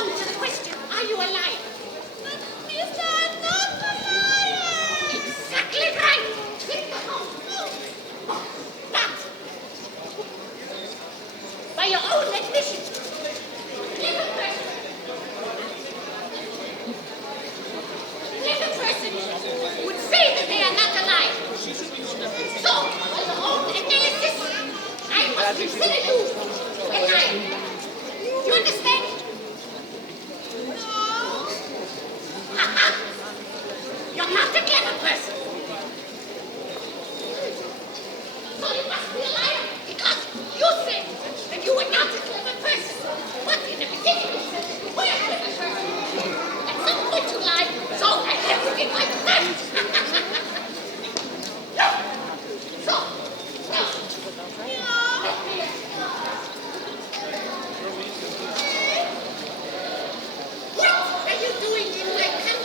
on to the question, are you a liar? Mister, I'm not a liar. Exactly right. Hit the home. But, by your own admission, clever person would say that they are not alive. So, by your own analysis, I must consider you a liar. You understand? Ha-ha! You're not a clever person. So you must be a liar because you said that you were not a clever person. But in the beginning you said that you were a clever person. At some point you lied, so I have to give my test. So, now, let me what are you doing in my country?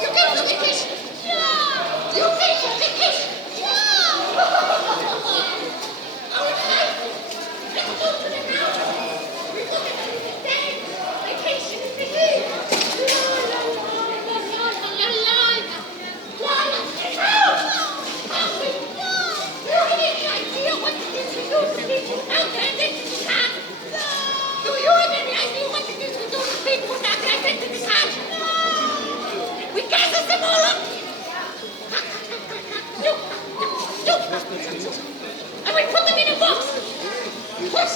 You came for vacation? Yeah. You came for vacation? Yeah. All right. Let's go to the mountains. We're going to have a day. Vacation is the day. La la la la la la la la. La la. Happy. You have any idea what it is to do to people out there that you can't? Do you have any idea what it is to do to people that can't get to the top? We gather them all up. And we put them in a box. Put.